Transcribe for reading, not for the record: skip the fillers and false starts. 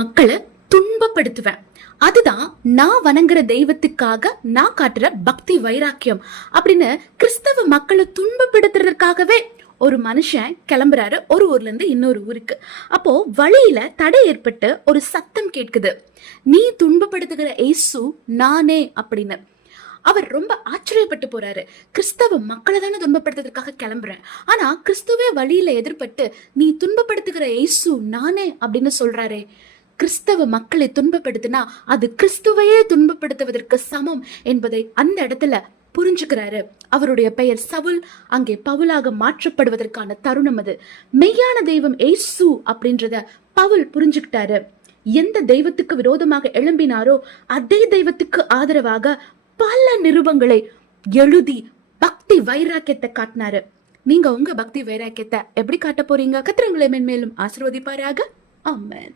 மக்களை துன்பப்படுத்துவேன். அதுதான் நான் வணங்குற தெய்வத்துக்காக நான் காட்டுற பக்தி வைராக்கியம் அப்படின்னு கிறிஸ்தவ மக்களை துன்பப்படுத்துறதுக்காகவே ஒரு மனுஷன் கிளம்புறாரு ஒரு ஊர்ல இருந்து இன்னொரு ஊருக்கு. அப்போ வழியில தடை ஏற்பட்டு ஒரு சத்தம் கேட்குது, நீ துன்பப்படுத்துகிற இயேசு நானே அப்படின்னு. அவர் ரொம்ப ஆச்சரியப்பட்டு போறாரு. கிறிஸ்தவ மக்களை தானே துன்பப்படுத்துறதுக்காக கிளம்புறேன், ஆனா கிறிஸ்துவே வழியில எதிர்பட்டு நீ துன்பப்படுத்துகிற இயேசு நானே அப்படின்னு சொல்றாரே. கிறிஸ்தவ மக்களை துன்பப்படுத்தினா அது கிறிஸ்துவையே துன்பப்படுத்துவதற்கு சமம் என்பதை அந்த இடத்துல புரிஞ்சுக்கிறாரு. அவருடைய பெயர் சவுல் அங்கே பவுலாக மாற்றப்படுவதற்கான தருணம் அது. மெய்யான தெய்வம் ஏசு அப்படின்றத பவுல் புரிஞ்சுக்கிட்டாரு. எந்த தெய்வத்துக்கு விரோதமாக எழும்பினாரோ அதே தெய்வத்துக்கு ஆதரவாக பல நிருபங்களை எழுதி பக்தி வைராக்கியத்தை காட்டினாரு. நீங்க உங்க பக்தி வைராக்கியத்தை எப்படி காட்ட போறீங்க? கர்த்தர் உங்களை மென்மேலும் ஆசீர்வதிப்பாராக. ஆமென்.